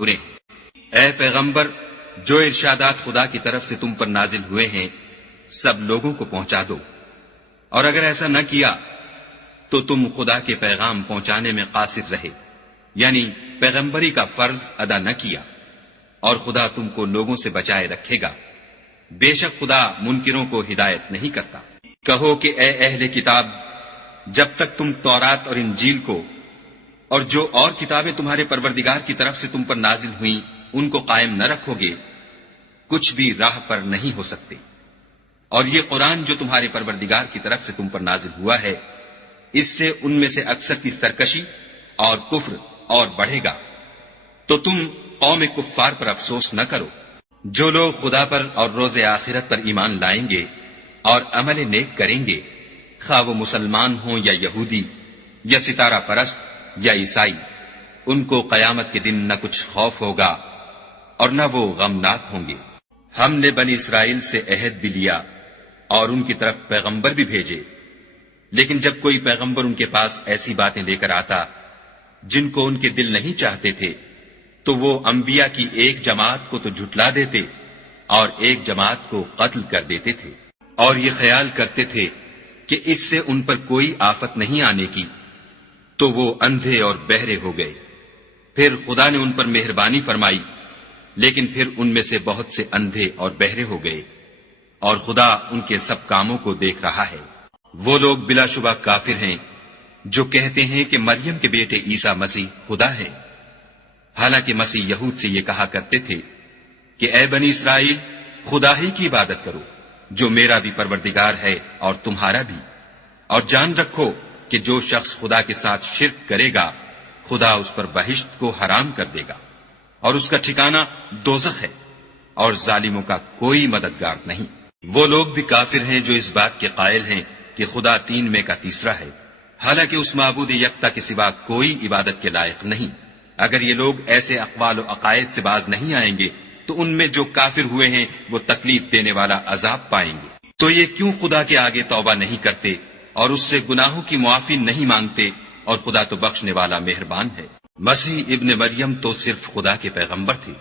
برے ہیں۔ اے پیغمبر، جو ارشادات خدا کی طرف سے تم پر نازل ہوئے ہیں سب لوگوں کو پہنچا دو، اور اگر ایسا نہ کیا تو تم خدا کے پیغام پہنچانے میں قاصر رہے، یعنی پیغمبری کا فرض ادا نہ کیا، اور خدا تم کو لوگوں سے بچائے رکھے گا۔ بے شک خدا منکروں کو ہدایت نہیں کرتا۔ کہو کہ اے اہل کتاب، جب تک تم تورات اور انجیل کو اور جو اور کتابیں تمہارے پروردگار کی طرف سے تم پر نازل ہوئیں ان کو قائم نہ رکھو گے، کچھ بھی راہ پر نہیں ہو سکتے۔ اور یہ قرآن جو تمہارے پروردگار کی طرف سے تم پر نازل ہوا ہے، اس سے ان میں سے اکثر کی سرکشی اور کفر اور بڑھے گا، تو تم قوم کفار پر افسوس نہ کرو۔ جو لوگ خدا پر اور روز آخرت پر ایمان لائیں گے اور عمل نیک کریں گے، خواہ وہ مسلمان ہوں یا یہودی یا ستارہ پرست یا عیسائی، ان کو قیامت کے دن نہ کچھ خوف ہوگا اور نہ وہ غمناک ہوں گے۔ ہم نے بنی اسرائیل سے عہد بھی لیا اور ان کی طرف پیغمبر بھی بھیجے، لیکن جب کوئی پیغمبر ان کے پاس ایسی باتیں لے کر آتا جن کو ان کے دل نہیں چاہتے تھے، تو وہ انبیاء کی ایک جماعت کو تو جھٹلا دیتے اور ایک جماعت کو قتل کر دیتے تھے، اور یہ خیال کرتے تھے کہ اس سے ان پر کوئی آفت نہیں آنے کی، تو وہ اندھے اور بہرے ہو گئے۔ پھر خدا نے ان پر مہربانی فرمائی، لیکن پھر ان میں سے بہت سے اندھے اور بہرے ہو گئے، اور خدا ان کے سب کاموں کو دیکھ رہا ہے۔ وہ لوگ بلا شبہ کافر ہیں جو کہتے ہیں کہ مریم کے بیٹے عیسیٰ مسیح خدا ہے، حالانکہ مسیح یہود سے یہ کہا کرتے تھے کہ اے بنی اسرائیل، خدا ہی کی عبادت کرو جو میرا بھی پروردگار ہے اور تمہارا بھی، اور جان رکھو کہ جو شخص خدا کے ساتھ شرک کرے گا خدا اس پر بہشت کو حرام کر دے گا، اور اس کا ٹھکانہ دوزخ ہے، اور ظالموں کا کوئی مددگار نہیں۔ وہ لوگ بھی کافر ہیں جو اس بات کے قائل ہیں کہ خدا تین میں کا تیسرا ہے، حالانکہ اس معبود یکتا کے سوا کوئی عبادت کے لائق نہیں۔ اگر یہ لوگ ایسے اقوال و عقائد سے باز نہیں آئیں گے تو ان میں جو کافر ہوئے ہیں وہ تکلیف دینے والا عذاب پائیں گے۔ تو یہ کیوں خدا کے آگے توبہ نہیں کرتے اور اس سے گناہوں کی معافی نہیں مانگتے، اور خدا تو بخشنے والا مہربان ہے۔ مسیح ابن مریم تو صرف خدا کے پیغمبر تھے۔